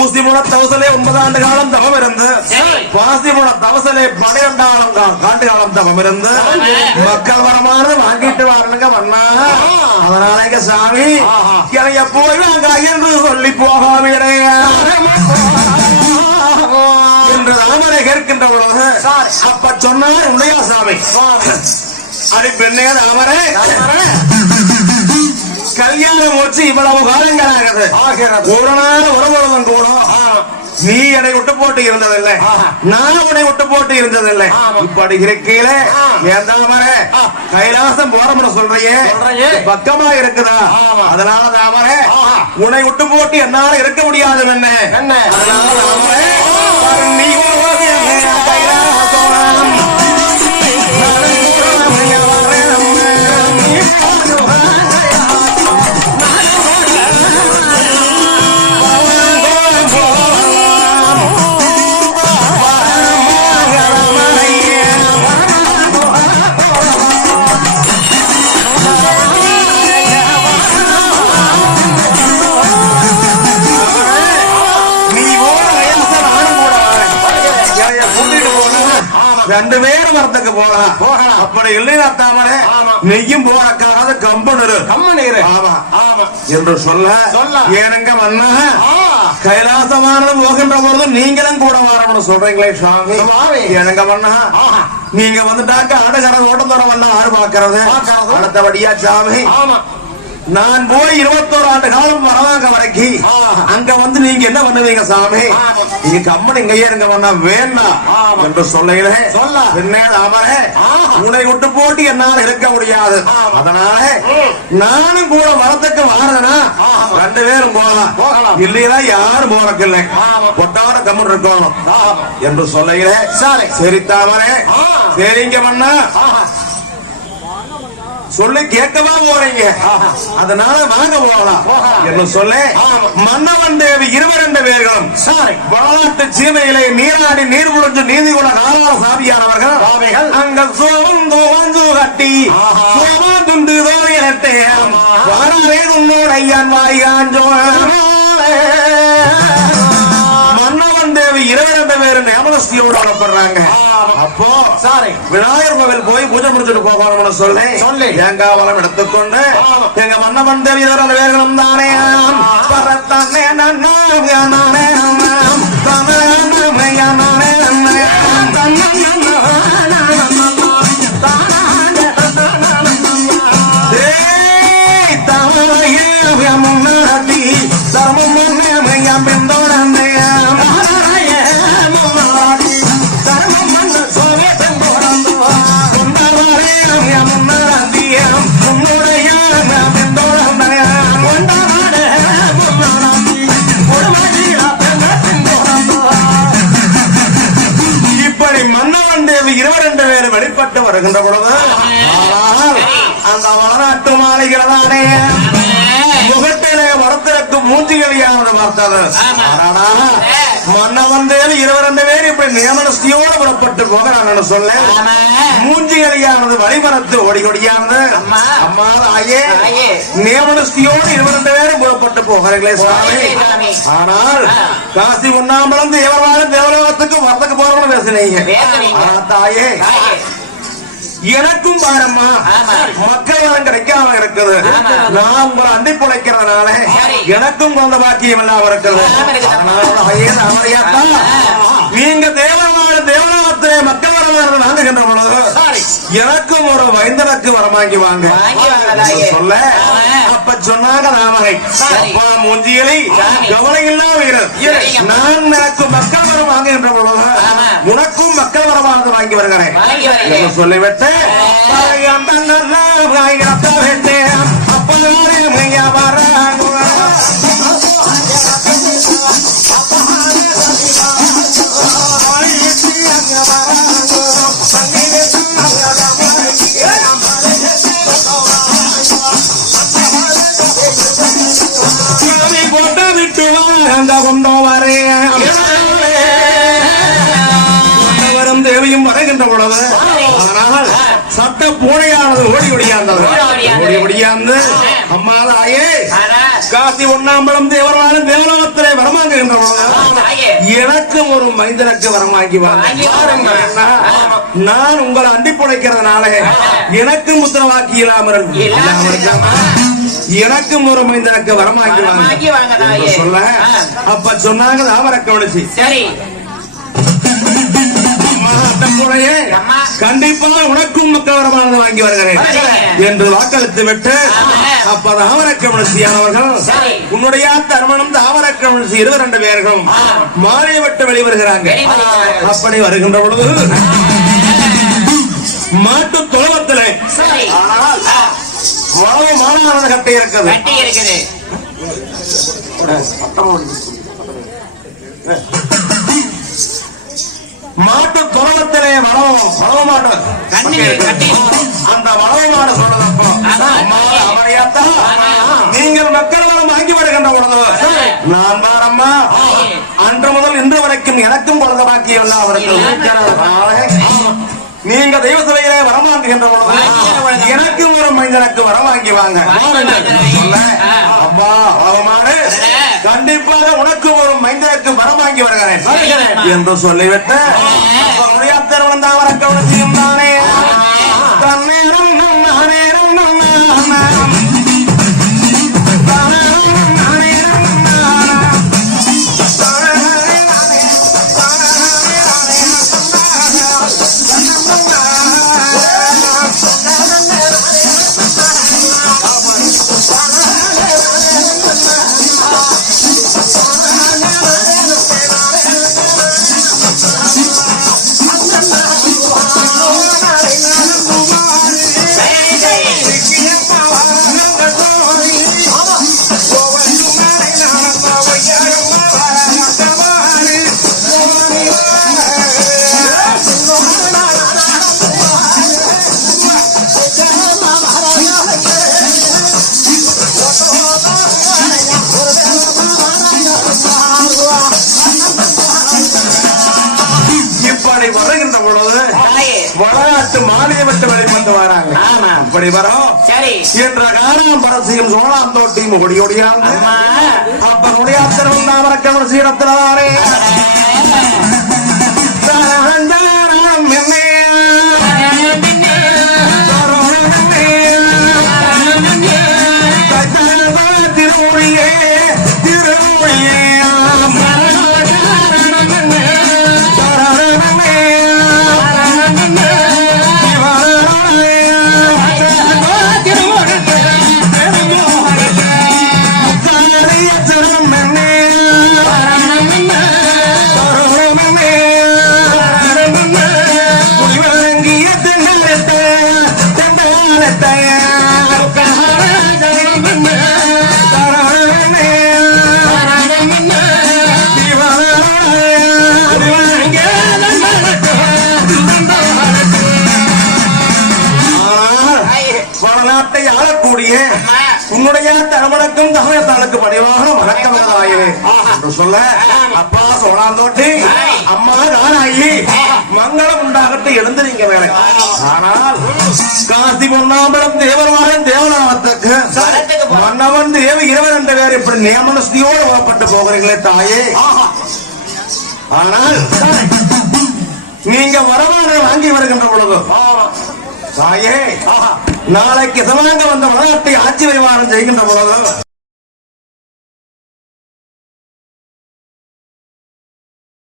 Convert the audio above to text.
ஊசி முன தவசலே 9 ஆண்டு காலம் தவம் இருந்து பாசி முன தவசலே 12 ஆண்டு காலம் தவம் இருந்து மக்கள் வரமானது வாங்கிட்டு வரணுங்க வண்ணா. அதனால சாமி இளைய போய் வாங்க என்று சொல்லி போகாமடைய என்று ராமரை கேட்கின்ற பொழுது அப்ப சொன்னார் உண்மையா சாமி அடி பெண்ணே ராமரே கல்யாணம் வச்சு இவ்வளவு காலங்களாகுது. ஒரு நாள் உறவுடன் கூட நீ என்னை விட்டு போட்டு இருந்ததில்லை, நான் உன்னை விட்டு போட்டு இருந்ததில்லை. இப்படி இருக்கையில ஏந்தாமரே கைலாசம் போறோம்னு சொல்றையே பக்கமா இருக்குதா? அதனால தாமரே உன்னை விட்டு போட்டு என்னால இருக்க முடியாது. என்ன நீ ரெண்டு பேரும் வரத்துக்கு போகலாம். அப்படி இல்லையா தாமரை நெய்யும் போறக்காக கம்பனரு என்று சொல்ல ஏனுங்க வண்ணா கைலாசமானது போகின்ற பொழுது நீங்களும் கூட வரணும்னு சொல்றீங்களே சாமி. ஏனுங்க வண்ணா நீங்க வந்துட்டாக்க ஆடுகிற ஓட்டம் தர வண்ணா ஆறு பாக்குறது அடுத்தபடியா சாமி நான் போய் 21 ஆண்டு காலம் வரவாங்க வரைக்கும் அங்க வந்து நீங்க என்ன பண்ணுவீங்க சாமி? நீங்க கம்மன் இங்க இருங்க வண்ணா வேண்டாம் என்று சொல்லுங்களே என்ன ராமரே உன்னை விட்டு போட்டு என்னால் இருக்க முடியாது. அதனால நானும் கூட வரத்துக்கு வாரதுனா ரெண்டு பேரும் போகலாம், இல்லையா யாரும் போறக்கு இல்லை, பொட்டான கம்மன் இருக்கணும் என்று சொல்லுகிறேன். சரி தாமரே சரிங்க வண்ணா சொல்லி கேட்கவா போறீங்க, அதனால வாங்க போகலாம் என்று சொல்ல மன்னவன் தேவி 22 பேர்களும் வரலாற்று சீமையிலே நீராடி நீர் முழிஞ்சு நீதிகுல காலால சாமியானவர்கள் அங்க சோந்து கட்டி சோமாந்துண்டு தோழியட்டே வாரே உன்னோட ஐயான் வாய்காஞ்சோ மன்னவன் தேவி 22 பேர் நேமனஸ்தியோடு அனுப்படுறாங்க. அப்போ விநாயகர் கோவில் போய் பூஜை முடிச்சுட்டு போகணும்னு சொல்லி தேங்காவளம் எடுத்துக்கொண்டு எங்க மன்னவன் தேவி வேகணும் தானே பரத்தானே வெளிப்பட்டு வருகின்ற பொழுது அந்த வளநாட்டு மாளிகளே முகத்திலே வரத்திற்கு மூஞ்சிகளியானது பார்த்தது. மன்னவன் தேவி 22 பேர் இப்படி நியமனஸ்தியோடு புறப்பட்டு போகிறான்னு சொல்ல மூஞ்சிகளியானது வழிமரத்து ஒடிகொடியானது அம்மா ஆயே நியமனஸ்தியோடு 22 பேரும் புறப்பட்டு போகிறார்களே சுவாமி. ஆனால் காசி உண்ணாமலம் தேவவாழும் தேவலோகத்துக்கு வரத்துக்கு போறோம்னு பேசுனீங்க. தாயே எனக்கும் பாரம்மா மக்கள் வளம் கிடைக்காம இருக்குது, நான் உங்களை அண்டி பிழைக்கிறதுனால எனக்கும் குழந்தை பாக்கியம் எல்லாம் இருக்குது. நீங்க தேவலோகத்திலே மக்கள் வரம் வாங்குகின்ற பொழுது எனக்கும் ஒரு வைந்தனுக்கு வரமாங்கி வாங்க சொல்ல அப்ப சொன்னாங்க ராமரை மூஞ்சியலை கவலை இல்லாம நான் எனக்கு மக்கள் வரம் வாங்குகின்ற பொழுது உனக்கும் மக்கள் வரமானது வாங்கி வருகிறேன் சொல்லிவிட்டு வரும் தேவியும் வருகின்ற பொழுது அதனால் சட்ட பூனையானது ஓடி ஒடியாந்தது ஓடி ஒடியாந்து அம்மாதாயே காசி ஒண்ணாம்பலம் தேவராலும் தேவலோகத்திலே வரமாங்குகின்ற பொழுது எனக்கும் ஒரு மைந்தனுக்கு வரமாங்கி நான் உங்களை அண்டி புழைக்கிறதுனால எனக்கும் முத்திரவாக்கி இல்லாமல் எனக்கும் ஒரு மைந்தனுக்கு வரமாங்கி சொல்ல அப்ப சொன்னாங்க தாமரை கவனிச்சு கண்டிப்பா உனக்கும் மக்கள் வரமானது வாங்கி வருகிறேன் என்று வாக்களித்து விட்டு அப்ப தாமரக்கமலசியானவர்கள் உன்னுடைய தர்மனும் தாமரக்கமலசி 22 பேர்களும் மாலையை விட்டு வெளிவருகிறாங்க. அப்படி வருகின்ற பொழுது மாட்டு தொழுவத்திலே மாணவ கட்டி இருக்குது. மாட்டு தொழத்திலே வளவ மாடு அந்த வளவ மாடு சொன்னதப்போ அவரையாத்தா நீங்கள் மக்கள் வளம் வாங்கி வருகின்ற பொழுது நான் பாரம்மா அன்று முதல் இன்று வரைக்கும் எனக்கும் குழந்தை பாக்கியம் அவர்கள் நீங்க தெய்வ சிலையிலே வரமாங்குகின்ற பொழுது எனக்கும் ஒரு மனிதனுக்கு வரமாங்கி வாங்க அம்மா அவமாடு கண்டிப்பாக உனக்கு ஒரு மைந்தனுக்கு வரமாங்கி வருகிறேன் என்று சொல்லிவிட்டு வந்த வரக்கவனத்தையும் தானே தன்னேரம் வருகின்ற பொழுது வளநாட்டு மாலையை விட்டு வெளிவந்து வராங்க. அப்படி வரும் என்ற காரணம் பரசியும் சோழாம் தோட்டியும் ஓடியோடியாங்க. அப்ப முடியாத்திரம் தாமரக்கவன் சீரத்தினாரே திருமொழியே திருமொழியே நாட்டை ஆளக்கூடிய உன்னுடைய தரமணக்கும் தமிழத்தாளுக்கு பணிவாக வணக்கமாயே சொல்ல அப்பா சோழாந்தோட்டி அம்மா நானாயி மங்களம் உண்டாகட்டு எழுந்திருங்க வேலை. ஆனால் காசி பொன்னாம்பலம் தேவர்வாரன் தேவநாமத்துக்கு மன்னவன் தேவ 22 பேர் இப்படி நியமனஸ்தியோடு புறப்பட்டு போகிறீங்களே தாயே. ஆனால் நீங்க வரவான வாங்கி வருகின்ற பொழுது தாயே நாளைக்கு சமாங்க வந்த வளநாட்டை ஆட்சி வைவாரம் செய்கின்ற பொழுது